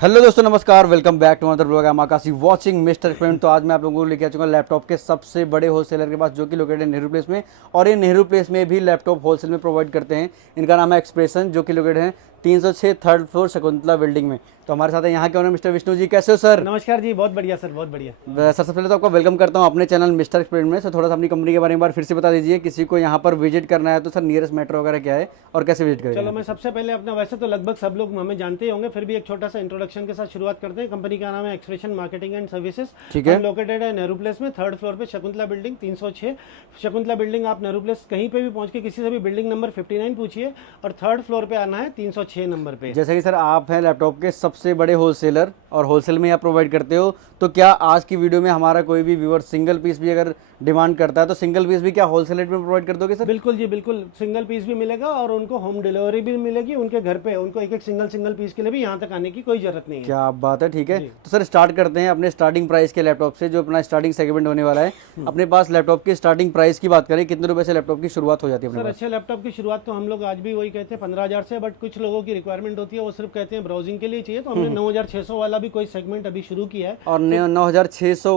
Hello दोस्तों, नमस्कार। Welcome back to another blog. I am Akash watching mister experiment. तो आज मैं आप लोगों को लेके आ चुका हूँ लैपटॉप के सबसे बड़े होलसेलर के पास, जो कि लोकेटेड है नेहरू प्लेस में। और ये नेहरू प्लेस में भी लैपटॉप होलसेल में प्रोवाइड करते हैं। इनका नाम है एक्सप्रेशन, जो कि लोकेटेड है 306 थर्ड फ्लोर शकुंतला बिल्डिंग में। तो हमारे साथ है यहाँ के ओनर मिस्टर विष्णु जी। कैसे हो सर? नमस्कार जी, बहुत बढ़िया सर, बहुत बढ़िया। सबसे पहले तो आपका वेलकम करता हूँ अपने चैनल मिस्टर एक्सपेरिमेंट में। तो थोड़ा सा अपनी कंपनी के बारे में एक बार फिर से बता दीजिए। किसी को यहाँ पर विजिट करना है तो सर नियरेस्ट मेट्रो वगैरह क्या है और कैसे विजिट करें? चलो मैं सबसे पहले अपना, वैसे तो लगभग सब लोग हमें जानते ही होंगे, फिर भी एक छोटा सा इंट्रोडक्शन के साथ शुरुआत करते हैं। कंपनी का नाम है एक्सप्रेशन मार्केटिंग एंड सर्विसेज। ठीक है। लोकेटेड है नेहरू प्लेस में, थर्ड फ्लोर पे शकुंतला बिल्डिंग 306 शकुंतला बिल्डिंग। आप नेहरू प्लेस कहीं पे भी पहुंच के किसी से भी बिल्डिंग नंबर 59 पूछिए और थर्ड फ्लोर पे आना है 306 नंबर पे। जैसे कि सर आप हैं लैपटॉप के सबसे बड़े होलसेलर और होलसेल में आप प्रोवाइड करते हो, तो क्या आज की वीडियो में हमारा कोई भी व्यूअर सिंगल पीस भी अगर डिमांड करता है तो सिंगल पीस भी क्या होलसेल रेट में प्रोवाइड कर दोगे सर? बिल्कुल जी, बिल्कुल। सिंगल पीस भी मिलेगा और उनको होम डिलीवरी भी मिलेगी उनके घर पे। उनको एक एक सिंगल पीस के लिए भी यहाँ तक आने की कोई जरूरत नहीं है। क्या बात है। ठीक है, तो सर स्टार्ट करते हैं अपने स्टार्टिंग प्राइस के लैपटॉप से, जो अपना स्टार्टिंग सेगमेंट होने वाला है। अपने पास लैपटॉप की स्टार्टिंग प्राइस की बात करें, कितने रुपए से लैपटॉप की शुरुआत हो जाती है अपने सर पास? अच्छे लैपटॉप की शुरुआत तो हम लोग आज भी वही कहते हैं 15,000 से, बट कुछ लोगों की रिक्वायरमेंट होती है, वो सिर्फ कहते हैं ब्राउजिंग के लिए चाहिए, तो हमने 9,600 वाला भी कोई सेगमेंट अभी शुरू किया है। और 9,600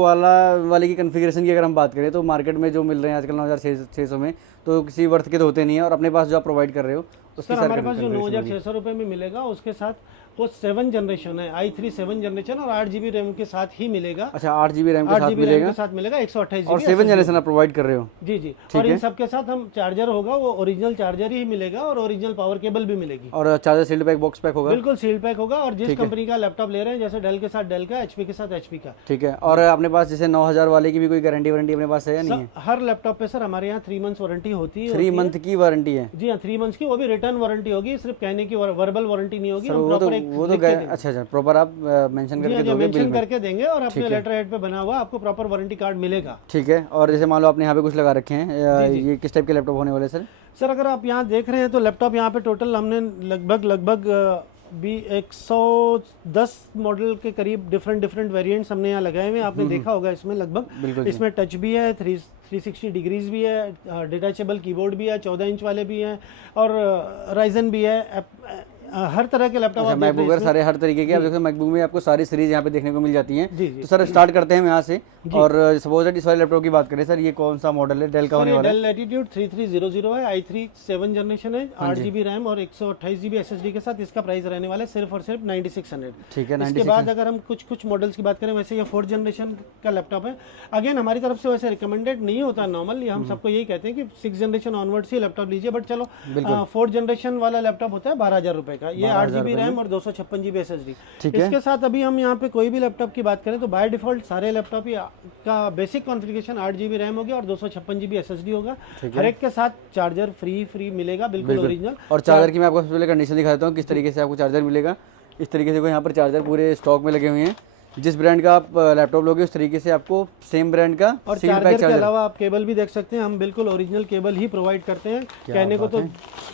वाले की कन्फिग्रेशन की अगर हम बात करें तो मार्केट में जो मिल रहे हैं आजकल 9,600 में, तो किसी वर्थ के तो होते नहीं है। और अपने पास जो आप प्रोवाइड कर रहे हो उसकी सर हमारे पास जो 9,600 रुपये में मिलेगा, उसके साथ वो 7 जनरेशन है, i3 7 जनरेशन और 8 GB रैम के साथ ही मिलेगा। अच्छा, 8 GB रैम के 8 साथ GB मिलेगा, रैम के साथ मिलेगा, 128 और 7 जनरेशन आप प्रोवाइड कर रहे हो? जी जी। और इन सब के साथ हम चार्जर होगा, वो ओरिजिनल चार्जर ही मिलेगा और ओरिजिनल पावर केबल भी मिलेगी। और charger sealed pack box pack होगा? बिल्कुल सील पैक होगा। और जिस कंपनी का लैपटॉप ले रहे हैं, जैसे डेल के साथ डेल का, एचपी के साथ एचपी का। ठीक है। और अपने पास जैसे 9,000 वाले की भी कोई गारंटी वारंटी अपने पास है या नहीं है? हर लैपटॉप पे सर हमारे यहाँ 3 मंथ्स वारंटी होती है। 3 मंथ की वारंटी है? जी हाँ, 3 मंथ्स की, वो भी रिटर्न वारंटी होगी, सिर्फ कहने की वर्बल वारंटी नहीं होगी। वो तो अच्छा प्रॉपर आप मेंशन करके दोगे बिल मेंशन में? करके देंगे और अपने लेटर हेड पे बना हुआ आपको प्रॉपर वारंटी कार्ड मिलेगा। ठीक है। और जैसे मान लो आपने यहाँ पे कुछ लगा रखे हैं, ये किस टाइप के लैपटॉप होने वाले सर? सर अगर आप यहाँ देख रहे हैं तो लैपटॉप यहाँ पे टोटल हमने लगभग भी 110 मॉडल के करीब डिफरेंट वेरिएंट्स हमने यहाँ लगाए हुए हैं। आपने देखा होगा इसमें लगभग, इसमें टच भी है, 360 डिग्रीज भी है, डिटैचेबल कीबोर्ड भी है, 14 इंच वाले भी हैं और राइजन भी है। हर तरह के लैपटॉप आप मैकबुक वगैरह सारे हर तरीके के आप देखो, मैकबुक में आपको सारी सीरीज यहाँ पे देखने को मिल जाती हैं। तो सर स्टार्ट करते हैं हम यहाँ से। और सपोज दैट इस वाले लैपटॉप की बात करें सर, ये कौन सा मॉडल है? डेल का होने वाला है? डेल लैटिट्यूड 3300 है, i3 7 जनरेशन है, 8 GB रैम और 128 GB SSD के साथ। इसका प्राइस रहने वाला है सिर्फ और सिर्फ 9600। ठीक है। इसके बाद अगर हम कुछ मॉडल्स की बात करें, वैसे ये 4th जनरेशन का लैपटॉप है। अगेन हमारी तरफ से वैसे रिकमेंडेड नहीं होता नॉर्मल, ये हम सबको यही कहते हैं कि 6th जनरेशन ऑनवर्ड्स ही लैपटॉप लीजिए, बट चलो 4th जनरेशन वाला लैपटॉप होता है 12,000 रुपए का। ये 8 GB रैम और 256 GB SSD। इसके साथ अभी हम यहाँ पे कोई भी लैपटॉप की बात करें तो बाय डिफॉल्ट सारे लैपटॉप का बेसिक कॉन्फ़िगरेशन 8 GB रैम होगी और 256 GB SSD होगा। हर एक के साथ चार्जर फ्री मिलेगा, बिल्कुल ओरिजिनल। और चार्जर की मैं आपको सबसे पहले कंडीशन दिखाता हूँ, किस तरीके से आपको चार्जर मिलेगा। इस तरीके से यहाँ पर चार्जर पूरे स्टॉक में लगे हुए हैं। जिस ब्रांड का आप लैपटॉप लोगे उस तरीके से आपको सेम ब्रांड का और चार्जर के अलावा आप केबल भी देख सकते हैं। हम बिल्कुल ओरिजिनल केबल ही प्रोवाइड करते हैं। कहने को तो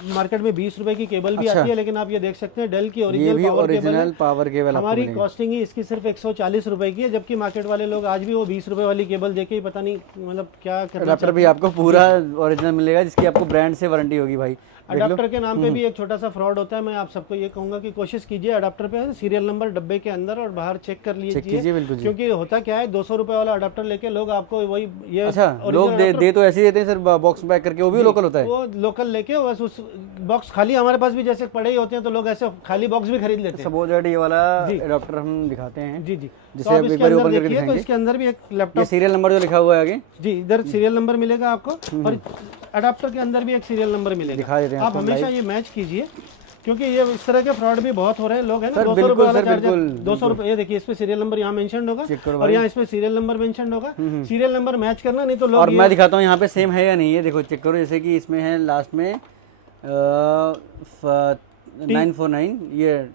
मार्केट में 20 रुपए की केबल भी आती है, लेकिन आप ये देख सकते हैं डेल की ओरिजिनल पावर केबल। हमारी कॉस्टिंग ही इसकी सिर्फ 140 रुपए की है, जबकि मार्केट वाले लोग आज भी वो 20 रुपए वाली केबल देके ही पता नहीं मतलब क्या अडाप्टर भी आपको पूरा ओरिजिनल मिलेगा, जिसकी आपको ब्रांड से वारंटी होगी भाई। अडाप्टर के नाम पे भी एक छोटा सा फ्रॉड होता है। मैं आप सबको ये कहूंगा कि कोशिश कीजिए अडाप्टर पे सीरियल नंबर डब्बे के अंदर और बाहर चेक कर लीजिए, क्योंकि होता क्या है 200 रुपए वाला अडाप्टर लेके लोग आपको वही ये लोग दे तो ऐसे ही देते हैं सर, बॉक्स पैक करके, वो भी लोकल होता है। वो लोकल लेके बस उस बॉक्स खाली, हमारे पास भी जैसे पड़े ही होते हैं तो लोग ऐसे खाली बॉक्स भी खरीद लेते हैं। सपोज दैट ये वाला अडाप्टर हम दिखाते हैं। जी जी। जिसे आप एक बार ओपन करके दिखाएंगे, तो इसके अंदर भी एक लैपटॉप सीरियल नंबर जो लिखा हुआ है आगे, जी इधर सीरियल नंबर मिलेगा आपको, और अडाप्टर के अंदर भी एक सीरियल नंबर मिलेगा। दिखा देते हैं आप हमेशा ये मैच कीजिए, क्योंकि ये इस तरह के फ्रॉड भी बहुत हो रहे हैं। लोग है ना 200 रुपए वाला चार्जर, 200 रुपए, ये देखिए इस पे सीरियल नंबर यहाँ मेंशन होगा और यहाँ इसमें सीरियल नंबर मेंशन होगा। सीरियल नंबर मैच करना, नहीं तो लोग। और मैं दिखाता हूँ यहाँ पे सेम है या नहीं है, देखो चेक करो। जैसे कि इसमें है लास्ट में 949, ये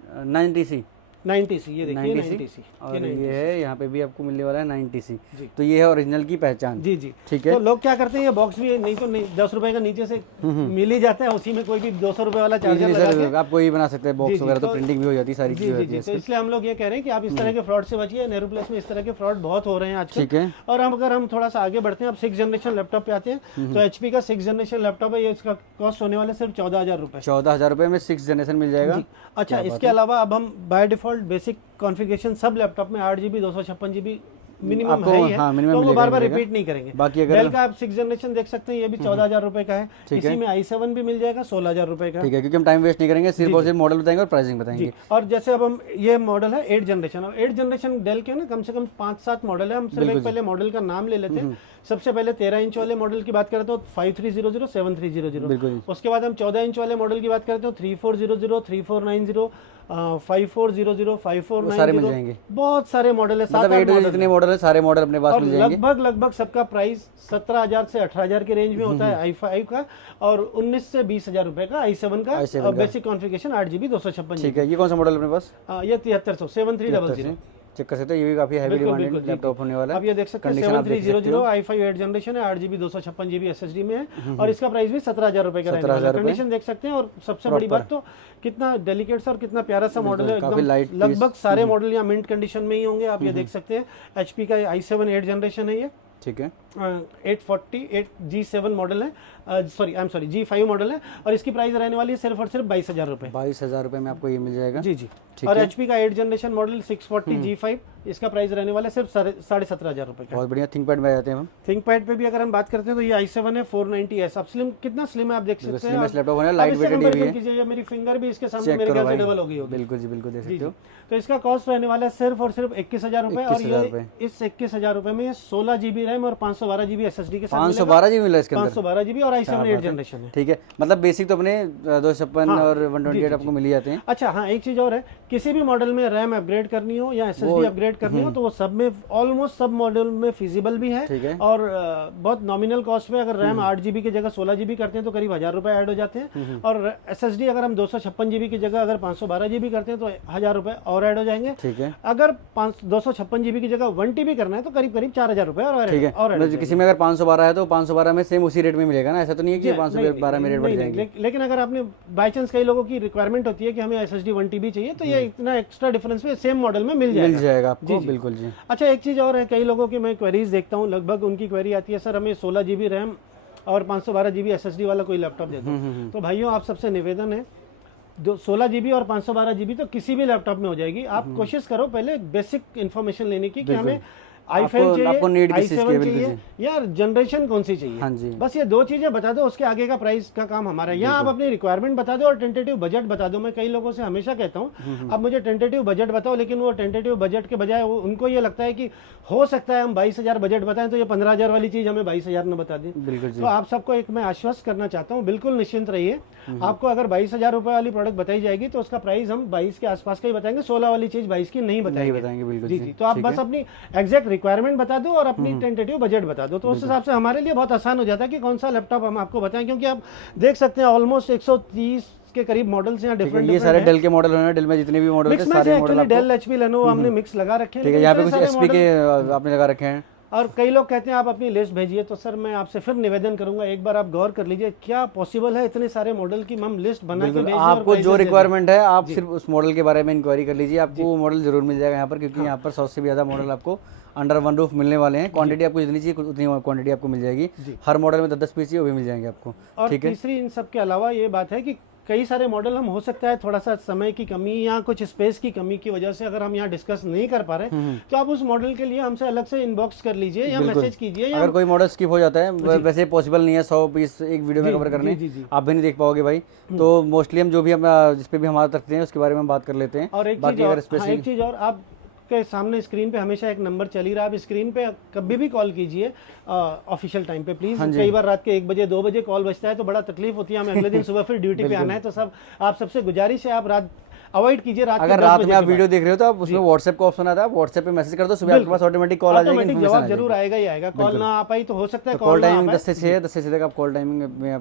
90C, ये देखिए 90C। और ये है यहाँ पे भी आपको मिलने वाला है 90C। तो ये है ओरिजिनल की पहचान। जी जी। ठीक है। तो लोग क्या करते हैं, ये बॉक्स भी नहीं तो 10 रुपए का नीचे से मिल ही जाता है, उसी में कोई भी 200 रुपए वाला चार्जर लगा के आप कोई बना सकते हैं बॉक्स वगैरह, तो प्रिंटिंग भी हो जाती है, सारी चीजें होती है। तो इसलिए हम लोग ये कह रहे हैं कि आप इस तरह के फ्रॉड से बचिए। नेहरू प्लेस में इस तरह के फ्रॉड बहुत हो रहे हैं आजकल। ठीक है। और अगर हम थोड़ा सा आगे बढ़ते हैं, अब 6th जनरेशन लैपटॉप पे आते हैं, तो एचपी का 6th जनरेशन लैपटॉप है, ये इसका कॉस्ट होने वाला सिर्फ 14,000 रुपए। 14,000 रुपए में 6th जनरेशन मिल जाएगा। अच्छा, इसके अलावा अब हम by default default basic configuration सब लैपटॉप में 8 GB 256 GB मिनिमम आपको, है ही है, हाँ, minimum तो वो मिलेगा बार बार ही मिलेगा। रिपीट नहीं करेंगे। बाकी अगर डेल का आप 6th जनरेशन देख सकते हैं, ये भी 14,000 रुपए का है, ठीक इसी में i7 भी मिल जाएगा 16,000 रुपए का। ठीक है, क्योंकि हम टाइम वेस्ट नहीं करेंगे, सिर्फ और सिर्फ मॉडल बताएंगे और प्राइसिंग बताएंगे। जी, और जैसे अब हम ये मॉडल है 8th जनरेशन, और 8th जनरेशन डेल के ना कम से कम 5-7 मॉडल है। हम सिर्फ एक पहले मॉडल का नाम ले लेते हैं। सबसे पहले 13 इंच वाले मॉडल की बात करें तो 5300, 7300, बिल्कुल। उसके बाद हम 14 इंच वाले मॉडल की बात करते हैं 3400, 3490, 5400, 5490, सारे मिल जाएंगे। बहुत सारे मॉडल है, 7-8 मतलब मॉडल जितने मॉडल है सारे मॉडल अपने पास और मिल जाएंगे। लगभग सबका प्राइस 17,000 से 18,000 के रेंज में होता है i5 का, और 19 से 20,000 रुपए का i7 का बेसिक कॉन्फ़िगरेशन 8 GB 256 ठीक है, ये कौन सा मॉडल अपने पास? ये 7300 7300 चेक कर सकते हो, ये भी काफी हैवी डिमांडेड लैपटॉप होने वाला है। अब ये देख सकते हैं 7300 i5 8 जनरेशन है, 8 GB 256 GB SSD में है, और इसका प्राइस भी 17,000 रुपए का रहने वाला है। कंडीशन देख सकते हैं, और सबसे बड़ी बात तो कितना डेलिकेट सा और कितना प्यारा सा मॉडल है, काफी लाइट एकदम लगभग सारे मॉडल यहाँ मिंट कंडीशन में ही होंगे। आप ये देख सकते हैं HP का i7 8 जनरेशन है, ये ठीक है, 848 G7 मॉडल है, सॉरी G5 मॉडल है, और इसकी प्राइस रहने वाली है सिर्फ और सिर्फ 22,000 रुपए। 22,000 रुपए में आपको ये मिल जाएगा। जी जी, और HP का 8 जनरेशन मॉडल 640 G5, इसका प्राइस रहने वाला है सिर्फ 17,500 रुपए का। बहुत बढ़िया। थिंकपैड में आ जाते हैं हम। थिंकपैड पे भी अगर हम बात करते हैं तो ये i7 है 490S। अब स्लिम, कितना स्लिम है आप देख सकते हैं। स्लिमेस्ट लैपटॉप है, लाइट वेटेड भी है। कीजिए, मेरी फिंगर भी इसके सामने मेरे ख्याल से डबल हो गई होगी। बिल्कुल जी, बिल्कुल देख सकते हो। तो इसका कॉस्ट रहने वाला है सिर्फ और सिर्फ 21,000 रुपए, और ये इस 21,000 रुपए में 16 GB रैम और 512 GB SSD के साथ 512 GB मिला इसके अंदर, 512 GB, और i7 8 जनरेशन है। ठीक है, मतलब बेसिक तो अपने 256 और 128 आपको मिल ही जाते हैं। अच्छा हाँ, एक चीज और है, किसी भी मॉडल में रैम अपग्रेड करनी हो या SSD अपग्रेड करनी हो तो वो सब में ऑलमोस्ट सब मॉडल में फिजिबल भी है, ठीक है। और बहुत नॉमिनल कॉस्ट में अगर रैम 8 GB की जगह 16 GB करते हैं तो करीब 1,000 रुपए ऐड हो जाते हैं, और SSD अगर हम 256 GB की जगह अगर 512 GB करते हैं तो 1,000 रुपए और ऐड हो जाएंगे। ठीक है, अगर 256 GB की जगह 1 TB करना है तो करीब करीब 4,000 रुपए और ठीक है। मतलब किसी में अगर 512 है तो 512 में सेम उसी रेट में मिलेगा ना, ऐसा तो नहीं है कि 512 में रेट बढ़ जाएंगे। लेकिन अगर आपने बाई चांस कई लोगों की रिक्वायरमेंट होती है कि हमें SSD 1 TB चाहिए, तो ये इतना एक्स्ट्रा डिफरेंस में सेम मॉडल में मिल जाएगा आपको। बिल्कुल जी। अच्छा, एक चीज़ और है, कई लोगों की मैं क्वेरीज देखता हूँ, लगभग उनकी क्वेरी आती है, सर हमें 16 GB रैम और 512 GB SSD वाला कोई लैपटॉप दे दो। तो भाइयों आप सबसे निवेदन है, 16 GB और 512 GB तो किसी भी लैपटॉप में हो जाएगी। आप कोशिश करो पहले बेसिक इन्फॉर्मेशन लेने की कि हमें i5 चाहिए, आपको नीड किस चीज i7 की चाहिए, या जनरेशन कौन सी चाहिए। हाँ जी। बस ये 2 चीजें बता दो, उसके आगे का प्राइस का काम हमारा है। यहाँ आप अपनी रिक्वायरमेंट बता दो और टेंटेटिव बजट बता दो। मैं कई लोगों से हमेशा कहता हूँ अब मुझे टेंटेटिव बजट बताओ, लेकिन वो टेंटेटिव बजट के बजाय उनको ये लगता है कि हो सकता है हम 22,000 बजट बताएं तो ये 15,000 वाली चीज हमें 22,000 में बता दें। बिल्कुल जी। तो आप सबको एक मैं आश्वस्त करना चाहता हूँ, बिल्कुल निश्चिंत रहिए। आपको अगर 22,000 रुपए वाली प्रोडक्ट बताई जाएगी तो उसका प्राइस हम 22 के आसपास का ही बताएंगे, 16 वाली चीज 22 की नहीं बताएंगे। बिल्कुल जी जी। तो आप बस अपनी एग्जैक्ट रिक्वायरमेंट बता दो और अपनी टेंटेटिव बजट बता दो, तो उस हिसाब से हमारे लिए बहुत आसान हो जाता है कि कौन सा लैपटॉप हम आपको बताएं, क्योंकि आप देख सकते हैं ऑलमोस्ट 130 के करीब मॉडल्स हैं डिफरेंट। ये सारे डेल के मॉडल हैं, डेल में जितने भी मॉडल हैं सारे मॉडल आपको डेल HP Lenovo हमने मिक्स लगा रखे हैं। ठीक है, यहाँ पे कुछ HP के आपने लगा रखे हैं। और कई लोग कहते हैं आप अपनी लिस्ट भेजिए, तो सर मैं आपसे फिर निवेदन करूंगा, एक बार आप गौर कर लीजिए, क्या पॉसिबल है इतने सारे मॉडल की हम लिस्ट बना के भेजें? आपको जो रिक्वायरमेंट है आप सिर्फ उस मॉडल के बारे में इंक्वायरी कर लीजिए, आपको वो मॉडल जरूर मिल जाएगा यहाँ पर, क्योंकि यहाँ पर 100 से भी ज़्यादा मॉडल आपको अंडर वन रूफ मिलने वाले हैं। क्वांटिटी आपको जितनी चाहिए उतनी क्वांटिटी आपको मिल जाएगी। हर मॉडल में 10-10 पीस चाहिए वो भी मिल जाएंगे आपको। और तीसरी इन सब के अलावा ये बात है कि कई सारे मॉडल हम हो सकता है थोड़ा सा समय की कमी या कुछ स्पेस की कमी की वजह से अगर हम यहाँ डिस्कस नहीं कर पा रहे, तो आप उस मॉडल के लिए हमसे अलग से इनबॉक्स कर लीजिए या मैसेज कीजिए। अगर कोई मॉडल स्किप हो जाता है, वैसे पॉसिबल नहीं है 100 पीस एक वीडियो में कवर करने, आप भी नहीं देख पाओगे भाई, तो मोस्टली हम जो भी हम जिस पे भी हमारा रखते हैं उसके बारे में बात कर लेते हैं। और एक चीज और आप के सामने स्क्रीन पे हमेशा एक नंबर चल ही रहा है, आप स्क्रीन पे कभी भी कॉल कीजिए ऑफिशियल टाइम पे प्लीज। कई बार रात के 1 बजे 2 बजे कॉल बजता है तो बड़ा तकलीफ होती है, हमें अगले दिन सुबह फिर ड्यूटी पे आना है। तो सब आप सबसे गुजारिश है, आप रात अवॉइड कीजिए रात अगर रात में आप वीडियो देख रहे हो तो आप उसमें व्हाट्सएप का ऑप्शन आता है, व्हाट्सएप पे मैसेज कर दो, सुबह आपके पास ऑटोमेटिक कॉल आ जाएगी, जवाब जरूर आएगा ही आएगा। कॉल ना आ पाई तो हो सकता है कॉल टाइमिंग 10 से 6 तक आप कॉल टाइमिंग में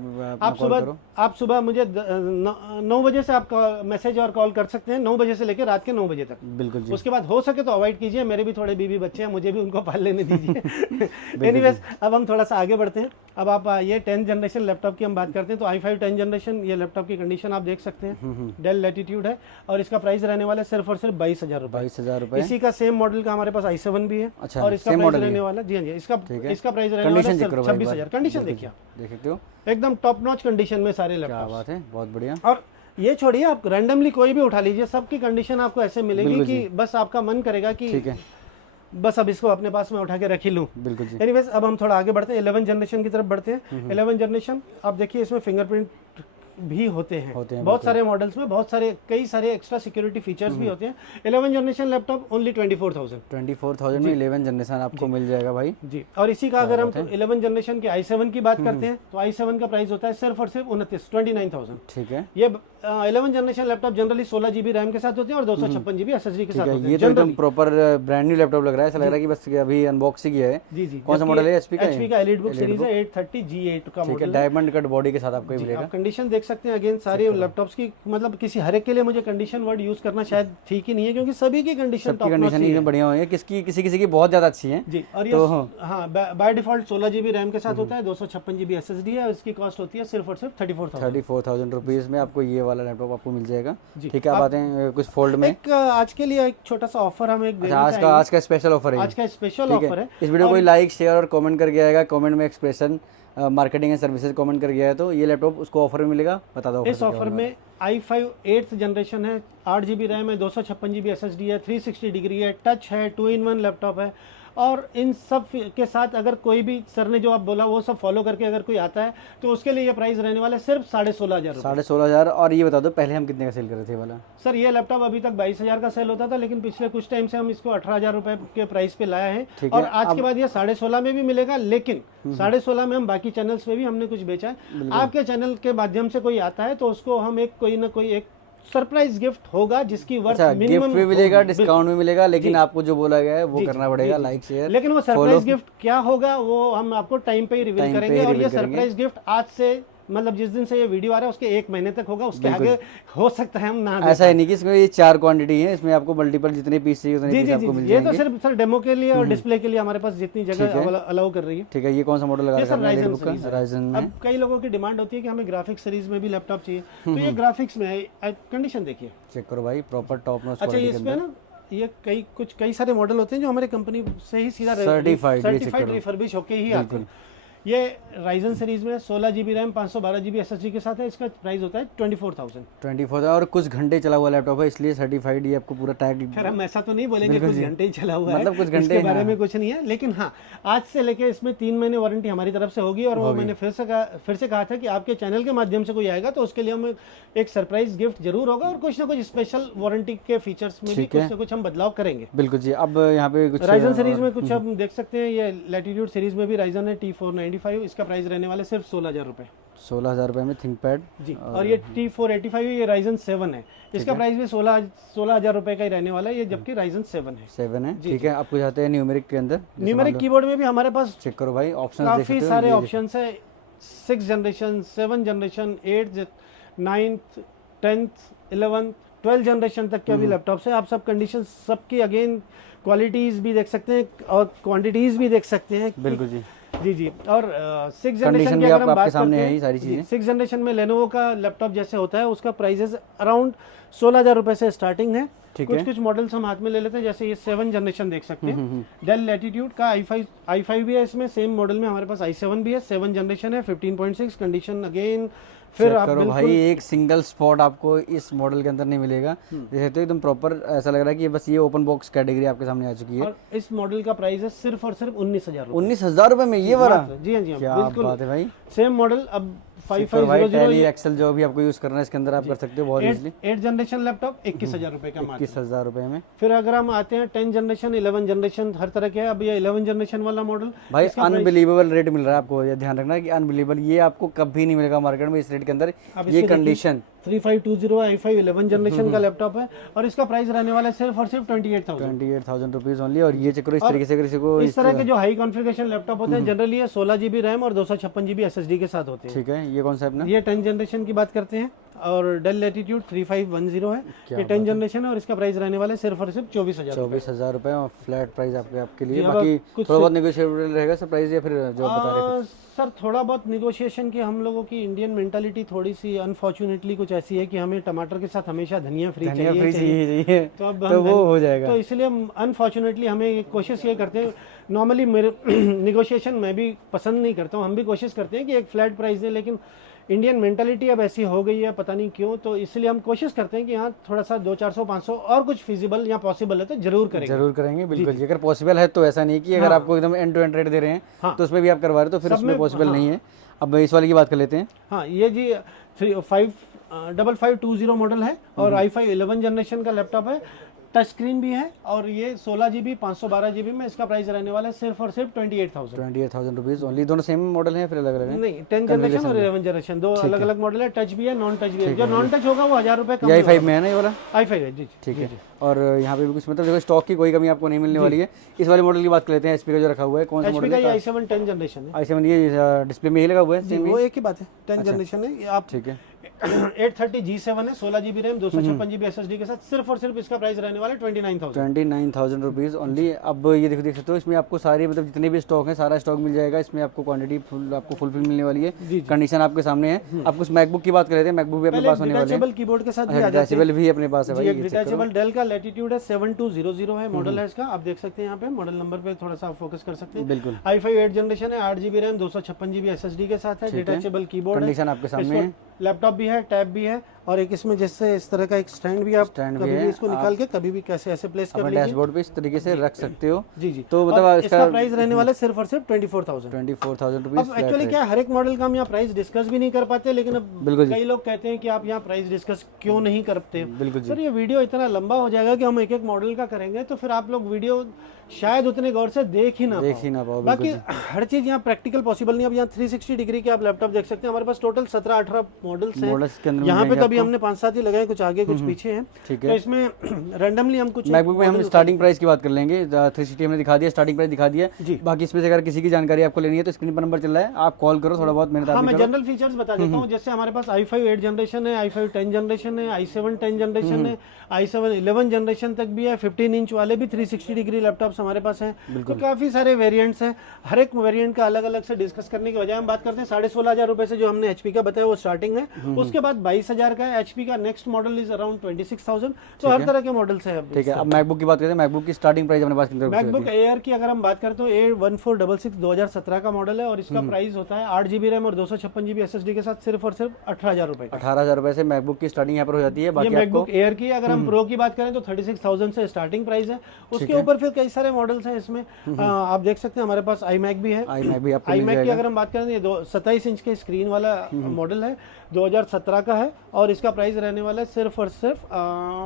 आप सुबह मुझे 9 बजे से आप मैसेज और कॉल कर सकते हैं, 9 बजे से लेकर रात के 9 बजे तक। बिल्कुल जी। उसके बाद हो सके तो अवॉइड कीजिए, मेरे भी थोड़े बीवी बच्चे हैं, मुझे भी उनको पाल लेने दीजिए। एनीवेज अब हम थोड़ा सा आगे बढ़ते हैं। अब आप ये 10th जनरेशन लैपटॉप की हम बात करते हैं तो i5 10th जनरेशन, ये लैपटॉप की कंडीशन आप देख सकते हैं, डेल लैटिट्यूड है और इसका प्राइस रहने वाला सिर्फ और सिर्फ 22,000 रुपए। 22,000 रुपए। इसी का सेम मॉडल का हमारे पास i7 भी है। अच्छा, और इसका प्राइस रहने वाला, जी हाँ जी, इसका प्राइस रहने वाला 26,000। कंडीशन देखिए देख सकते हो, एकदम टॉप नॉच कंडीशन में सारे लैपटॉप। क्या बात है, बहुत बढ़िया। और ये छोड़िए, आप रैंडमली कोई भी उठा लीजिए, सबकी कंडीशन आपको ऐसे मिलेगी कि बस आपका मन करेगा कि ठीक है, बस अब इसको अपने पास में उठा के रख ही लूँ। बिल्कुल जी। एनीवेज, अब हम थोड़ा आगे बढ़ते हैं, 11 जनरेशन की तरफ बढ़ते हैं। 11 जनरेशन आप देखिए, इसमें फिंगरप्रिंट भी होते हैं बहुत सारे मॉडल्स में, बहुत सारे कई सारे एक्स्ट्रा सिक्योरिटी फीचर्स भी होते हैं। 11 जनरेशन लैपटॉप ओनली 24,000 में 11 जनरेशन आपको मिल जाएगा भाई जी। और इसी का अगर हम 11 जनरेशन के i7 की बात करते हैं तो i7 का प्राइस होता है सिर्फ और सिर्फ 29,000। ठीक है, ये 11 generation laptop generally 16 GB RAM के साथ होते हैं और 256 GB SSD के साथ होते हैं। ये तो एकदम प्रॉपर ब्रांड न्यू लैपटॉप लग रहा है, ऐसा लग रहा है कि बस अभी अनबॉक्स ही किया है। जी जी। कौन सा मॉडल है? एचपी का एलीटबुक सीरीज है, 830 G8 का ठीक है, मॉडल है। डायमंड कट बॉडी के साथ आपको ये मिलेगा। आप कंडीशन देख सकते हैं, अगेन सारे लैपटॉप्स की, मतलब किसी हर एक के लिए मुझे कंडीशन वर्ड यूज करना शायद ठीक ही नहीं है, क्योंकि सभी की कंडीशन सबकी कंडीशन एकदम बढ़िया हुई है, किसी किसी की बहुत ज्यादा अच्छी है जी। और ये हाँ बाय डिफॉल्ट 16 GB रैम के साथ होता है, 256 GB SSD है, इसकी कॉस्ट होती है सिर्फ और सिर्फ 34,000 रुपीज में आपको ये वाला लैपटॉप आपको मिल जाएगा। ठीक है, अब आते हैं कुछ फोल्ड में। एक आज के लिए एक छोटा सा ऑफर हम एक देना चाहेंगे। आज का स्पेशल ऑफर है, आज का स्पेशल ऑफर है। इस वीडियो को लाइक शेयर और कमेंट करके आएगा, कमेंट में expression marketing and services comment कर गया है तो ये लैपटॉप उसको ऑफर में मिलेगा। बता दो इस ऑफर में i5 8th जनरेशन है, 8 GB रैम है, 256 GB SSD है, 360 डिग्री है, टच है, 2-in-1 लैपटॉप है। और इन सब के साथ अगर कोई भी सर ने जो आप बोला वो सब फॉलो करके अगर कोई आता है तो उसके लिए ये प्राइस रहने वाला है सिर्फ 16,500। 16,500। और ये बता दो पहले हम कितने का सेल कर रहे थे वाला? सर ये लैपटॉप अभी तक 22,000 का सेल होता था, लेकिन पिछले कुछ टाइम से हम इसको 18,000 रुपए के प्राइस पे लाया है। और आज के बाद ये 16,500 में भी मिलेगा, लेकिन 16,500 में हम बाकी चैनल्स पे भी हमने कुछ बेचा है। आपके चैनल के माध्यम से कोई आता है तो उसको हम एक कोई ना कोई एक सरप्राइज गिफ्ट होगा जिसकी वर्थ मिनिमम गिफ्ट भी मिलेगा, डिस्काउंट भी मिलेगा, लेकिन आपको जो बोला गया है वो करना पड़ेगा, लाइक शेयर। लेकिन वो सरप्राइज गिफ्ट क्या होगा वो हम आपको टाइम पे ही रिवील करेंगे। और ये सरप्राइज गिफ्ट आज से, मतलब जिस दिन से ये वीडियो आ रहा है उसके 1 महीने तक होगा, उसके आगे हो सकता है हम ना। ऐसा है नहीं कि इसमें ये 4 क्वांटिटी है, इसमें आपको मल्टीपल जितने पीस चाहिए उतने पीस आपको मिल जाएंगे। ये तो सिर्फ सर डेमो के लिए और डिस्प्ले के लिए हमारे पास जितनी जगह अलाउ कर रही है। ठीक है, ये कौन सा मॉडल लगा रखा है? राइजन में। अब कई लोगों की डिमांड होती है कि हमें ग्राफिक्स सीरीज में भी लैपटॉप चाहिए, तो ये ग्राफिक्स में है। कंडीशन देखिए, चेक करो भाई, प्रॉपर टॉप नॉच। अच्छा, इसमें ना ये कई सारे मॉडल होते हैं जो हमारे कंपनी से ही सीधा सर्टिफाइड रिफर्बिश होके ही आते हैं। ये राइजन सीरीज में 16 GB रैम 512 GB SSD के साथ है। इसका प्राइस होता है 24,000 और कुछ घंटे चला हुआ लैपटॉप है, इसलिए सर्टिफाइड ये आपको पूरा टैग। खैर हम ऐसा तो नहीं बोलेंगे कुछ घंटे ही चला हुआ है, मतलब कुछ घंटे के बारे में कुछ नहीं है, लेकिन हाँ आज से लेके इसमें 3 महीने वारंटी हमारी तरफ से होगी। और वो मैंने फिर से कहा था कि आपके चैनल के माध्यम से कोई आएगा तो उसके लिए हम एक सरप्राइज गिफ्ट जरूर होगा और कुछ ना कुछ स्पेशल वारंटी के फीचर्स में भी कुछ ना कुछ हम बदलाव करेंगे। बिल्कुल जी। अब यहाँ पे कुछ राइजन सीरीज में कुछ हम देख सकते हैं। ये लैटिट्यूड सीरीज में भी राइजन है T495, इसका प्राइस रहने वाले सिर्फ 16,000 रुपए। 16,000 रुपए में थिंकपैड जी। और ये T485 ये राइजन 7 है, इसका प्राइस भी 16,000 रुपए का ही रहने वाला है, ये जबकि राइजन 7 है। ठीक है, आपको जाते हैं न्यूमेरिक के अंदर। न्यूमेरिक कीबोर्ड में भी हमारे पास चेक करो भाई, ऑप्शंस काफी सारे ऑप्शंस है। 6 generation, 7 generation, 8, 9th, 10th, 11th, 12 generation तक के अभी लैपटॉप्स है। आप सब कंडीशन सबकी अगेन क्वालिटीज भी देख सकते हैं और क्वांटिटीज भी देख सकते हैं। बिल्कुल जी जी। और 6 जनरेशन की अगर हम बात करते हैं, सारी चीजें 6 जनरेशन में लेनोवो का लैपटॉप जैसे होता है उसका प्राइसेस अराउंड 16,000 रुपए से स्टार्टिंग है। कुछ मॉडल्स हम हाथ में ले लेते हैं, जैसे ये 7 जनरेशन देख सकते हैं। डेल लैटिट्यूड का i5 भी है इसमें, सेम मॉडल में हमारे पास i7 भी है, 7 जनरेशन है, 15.6 कंडीशन अगेन। फिर आप करो भाई, एक सिंगल स्पॉट आपको इस मॉडल के अंदर नहीं मिलेगा। जैसे तो एकदम प्रॉपर ऐसा लग रहा है कि बस ये ओपन बॉक्स कैटेगरी आपके सामने आ चुकी है। और इस मॉडल का प्राइस है सिर्फ और सिर्फ 19,000 रुपए में ये वाला। जी हाँ, क्या बात है भाई। Same model. अब 5500 एक्सेल जो भी आपको यूज करना है इसके अंदर आप कर सकते हो बहुत इजीली। 8 जनरेशन लैपटॉप 21,000 रुपए का, 21,000 रुपए में। फिर अगर हम आते हैं 10 जनरेशन, 11 जनरेशन, हर तरह के है। अब ये 11 जनरेशन वाला मॉडल भाई अनबिलीवेबल रेट मिल रहा है आपको, ये ध्यान रखना कि अनबिलीवेबल, ये आपको कभी नहीं मिलेगा मार्केट में इस रेट के अंदर। ये कंडीशन 3520 i5 11 जनरेशन का लैपटॉप है और इसका प्राइस रहने वाला है सिर्फ और सिर्फ 28,000 रुपीज ओनली। और ये चेक करो इस तरीके से, अगर इसको इस तरह के जो हाई कॉन्फ़िगरेशन लैपटॉप होते हैं जनरली ये 16 GB रैम और 256 GB SSD के साथ होते हैं। ठीक है, ये कौन सा अपना? ये 10 जनरेशन की बात करते हैं और डेल लैटिट्यूड 3510 है, ये 10 जनरेशन है और इसका प्राइस रहने वाला है सिर्फ और सिर्फ 24,000 रुपए और फ्लैट प्राइस आपके लिए। बाकी थोड़ा बहुत नेगोशिएबल रहेगा सर प्राइस, या फिर जो आप बता रहे थे? सर थोड़ा बहुत निगोशिएशन की, हम लोगों की इंडियन मेंटालिटी थोड़ी सी अनफॉर्चुनेटली कुछ ऐसी है कि हमें टमाटर के साथ हमेशा धनिया फ्री चाहिए। तो अब तो वो हो जाएगा, तो इसलिए अनफॉर्चुनेटली हमें कोशिश ये करते हैं। नॉर्मली मेरे निगोशिएशन मैं भी पसंद नहीं करता हूँ, हम भी कोशिश करते हैं कि एक फ्लैट प्राइस दें, लेकिन इंडियन मेंटालिटी अब ऐसी हो गई है, पता नहीं क्यों, तो इसलिए हम कोशिश करते हैं कि हाँ थोड़ा सा 200-400-500 और कुछ फिजिबल या पॉसिबल है तो जरूर करेंगे। जरूर करेंगे, बिल्कुल जी। अगर पॉसिबल है तो ऐसा नहीं कि अगर आपको एकदम एंड टू एंड रेट दे रहे हैं तो उसमें भी आप करवा रहे हो तो फिर उसमें पॉसिबल नहीं है। अब इस वाले की बात कर लेते हैं। हाँ, ये जी 5520 मॉडल है और i5 11 जनरेशन का लैपटॉप है, टच स्क्रीन भी है और ये 16 GB 512 GB में इसका प्राइस रहने वाला है सिर्फ और सिर्फ 28,000 रुपीज ओनली। दोनों सेम मॉडल हैं फिर अलग अलग हैं? नहीं, 10 जनरेशन और 11 जनरेशन दो अलग अलग मॉडल है। टच भी है, नॉन टच भी है। जो नॉन टच होगा वो 1000 रुपए कम i5 में है ना ये वाला? i5 है जी, ठीक है। और यहाँ पे भी कुछ मतलब देखो स्टॉक की कोई कमी आपको नहीं मिलने वाली है। इस वाले मॉडल की बात कर लेते हैं। एचपी का जो रखा हुआ है कौन सा मॉडल है? i7 10 जनरेशन है। i7 ये डिस्प्ले में ही लगा हुआ है, वो एक ही बात है, 10 जनरेशन है। आप ठीक है 830G7 है, 16 GB रैम 256 GB SSD के साथ, सिर्फ और सिर्फ इसका प्राइस रहने वाला है 29,000 रुपीज ओनली। अब ये देखो देख सकते हो इसमें आपको सारी मतलब जितने भी स्टॉक है सारा स्टॉक मिल जाएगा। इसमें आपको क्वांटिटी आपको फुलफिल मिलने वाली है। कंडीशन आपके सामने है। अब कुछ मैकबुक की बात कर लेते हैं। मैकबुक भी अपने पास होने वाले हैं, कीबोर्ड के साथ डिटैचेबल भी अपने पास है भाई। डिटैचेबल डेल का लैटिट्यूड है 7200 है मॉडल है इसका। आप देख सकते हैं यहाँ पे मॉडल नंबर पे थोड़ा सा फोकस कर सकते हैं। बिल्कुल i5 8 जनरेशन है, 8 GB रैम 256 GB SSD के साथ है, डिटैचेबल कीबोर्ड है। कंडीशन आपके सामने है। लैपटॉप भी है, टैब भी है और एक इसमें जैसे इस तरह का एक स्टैंड भी, आप कभी भी इसको निकाल के कभी भी कैसे ऐसे प्लेस कर लीजिए, डैशबोर्ड पे इस तरीके से रख सकते हो। जी जी। तो मतलब इसका प्राइस रहने वाला है सिर्फ और सिर्फ 24,000 रुपीज। अब एक्चुअली क्या है, हर एक मॉडल का हम यहाँ प्राइस डिस्कस भी नहीं कर पाते, लेकिन अब बिल्कुल कई लोग कहते हैं कि आप यहाँ प्राइस डिस्कस क्यों नहीं करते। बिल्कुल सर ये वीडियो इतना लंबा हो जाएगा कि हम एक एक मॉडल का करेंगे तो फिर आप लोग वीडियो शायद उतने गौर से देख ही ना पाओ। बाकी हर चीज यहाँ प्रैक्टिकल पॉसिबल नहीं। अब यहाँ 360 डिग्री के आप लैपटॉप देख सकते हैं। हमारे पास टोटल 17-18 मॉडल्स हैं। यहाँ पे कभी हमने 5-7 ही लगाए, कुछ आगे कुछ पीछे हैं। ठीक है। तो इसमें रैंडमली हम कुछ मैकबुक में हम स्टार्टिंग प्राइस की बात कर लेंगे। 360 हमने दिखा दिया, स्टार्टिंग प्राइस दिखा दिया जी। बाकी इसमें से अगर किसी की जानकारी आपको लेनी है तो स्क्रीन पर नंबर चल रहा है, आप कॉल करो, थोड़ा बहुत मेहनत। हाँ, मैं जनरल फीचर्स बता देता हूँ। जैसे हमारे पास i5 8 जनरेशन है, i5 10 जनरेशन है, i7 10 जनरेशन है, i7 11 जनरेशन तक भी है। 15 इंच वाले भी 360 डिग्री लैपटॉप्स हमारे पास हैं। तो काफी सारे वेरिएंट्स हैं। हर एक वेरिएंट का अलग अलग से डिस्कस करने की बजाय हम बात करते हैं 16,500 रुपए से। जो हमने एचपी का बताया वो स्टार्टिंग है। उसके बाद 22,000 का है। एचपी का नेक्स्ट मॉडल इज अराउंड 26,000। तो हर तरह के मॉडल्स हैं। ठीक है। अब मैकबुक की बात करते हैं। मैकबुक की स्टार्टिंग प्राइस अपने पास मैकबुक एयर की अगर हम बात करते तो A1466 2017 का मॉडल है और इसका प्राइस होता है 8 GB रैम और 256 GB SSD के साथ सिर्फ और सिर्फ 18,000 रुपए। 18,000 रुपए से मैकबुक की स्टार्टिंग यहाँ पर हो जाती है। बाकी मैकबुक एयर की अगर हम प्रो की बात करें तो 36,000 से स्टार्टिंग प्राइस है। उसके ऊपर फिर कई सारे मॉडल्स हैं इसमें। आप देख सकते हैं हमारे पास iMac भी है। iMac की अगर हम बात करें तो ये 27 इंच के स्क्रीन वाला मॉडल है, 2017 का है और इसका प्राइस रहने वाला है सिर्फ और सिर्फ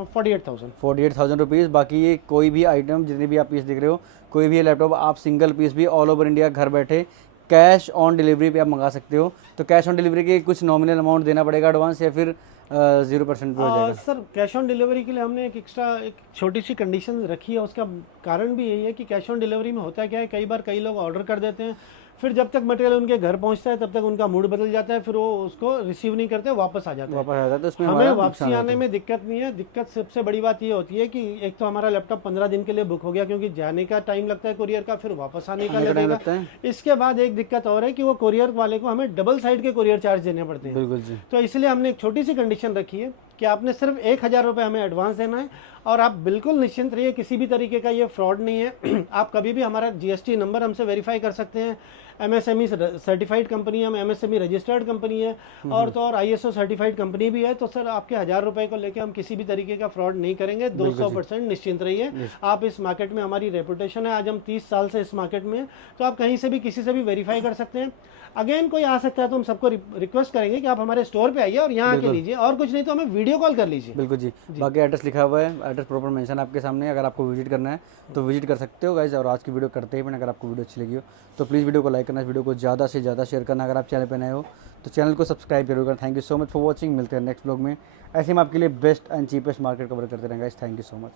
48,000 रुपीज़। बाकी ये कोई भी आइटम जितने भी आप पीस देख रहे हो, कोई भी लैपटॉप आप सिंगल पीस भी ऑल ओवर इंडिया घर बैठे कैश ऑन डिलीवरी पे आप मंगा सकते हो। तो कैश ऑन डिलीवरी के कुछ नॉमिनल अमाउंट देना पड़ेगा एडवांस या फिर 0% पे हो जाएगा? सर कैश ऑन डिलीवरी के लिए हमने एक एक्स्ट्रा एक छोटी सी कंडीशन रखी है। उसका कारण भी यही है कि कैश ऑन डिलीवरी में होता क्या है, कई बार कई लोग ऑर्डर कर देते हैं, फिर जब तक मटेरियल उनके घर पहुंचता है तब तक उनका मूड बदल जाता है, फिर वो उसको रिसीव नहीं करते, वापस आ जाते हैं। तो उसमें हमें वापसी आने में दिक्कत नहीं है। दिक्कत सबसे बड़ी बात ये होती है कि एक तो हमारा लैपटॉप 15 दिन के लिए बुक हो गया क्योंकि जाने का टाइम लगता है कुरियर का, फिर वापस आने का लगेगा। इसके बाद एक दिक्कत और है कि वो कुरियर वाले को हमें डबल साइड के कुरियर चार्ज देने पड़ते हैं। बिल्कुल जी। तो इसलिए हमने एक छोटी सी कंडीशन रखी है कि आपने सिर्फ 1,000 रुपये हमें एडवांस देना है और आप बिल्कुल निश्चिंत रहिए, किसी भी तरीके का ये फ्रॉड नहीं है। आप कभी भी हमारा GST नंबर हमसे वेरीफाई कर सकते हैं। MSME सर्टिफाइड कंपनी है, हम MSME रजिस्टर्ड कंपनी है और तो और ISO सर्टिफाइड कंपनी भी है। तो सर आपके 1,000 रुपए को लेके हम किसी भी तरीके का फ्रॉड नहीं करेंगे। 200% निश्चिंत रहिए। आप इस मार्केट में, हमारी रेपुटेशन है, आज हम 30 साल से इस मार्केट में, तो आप कहीं से भी किसी से भी वेरीफाई कर सकते हैं। अगेन कोई आ सकता है तो हम सबको रिक्वेस्ट करेंगे कि आप हमारे स्टोर पे आइए और यहाँ आके लीजिए, और कुछ नहीं तो हमें वीडियो कॉल कर लीजिए। बिल्कुल जी। बाकी एड्रेस लिखा हुआ है, एड्रेस प्रॉपर मेंशन आपके सामने। अगर आपको विजिट करना है तो विजिट कर सकते हो गाइस। और आज की वीडियो करते ही मैंने, अगर आपको वीडियो अच्छी लगी हो तो प्लीज़ वीडियो को लाइक करना, वीडियो को ज़्यादा से ज़्यादा शेयर करना। अगर आप चैनल पर नए हो तो चैनल को सब्सक्राइब जरूर करना। Thank you so much for watching. मिलते हैं नेक्स्ट ब्लॉग में। ऐसे हम आपके लिए best and cheapest market cover करते रहेंगे guys. Thank you so much.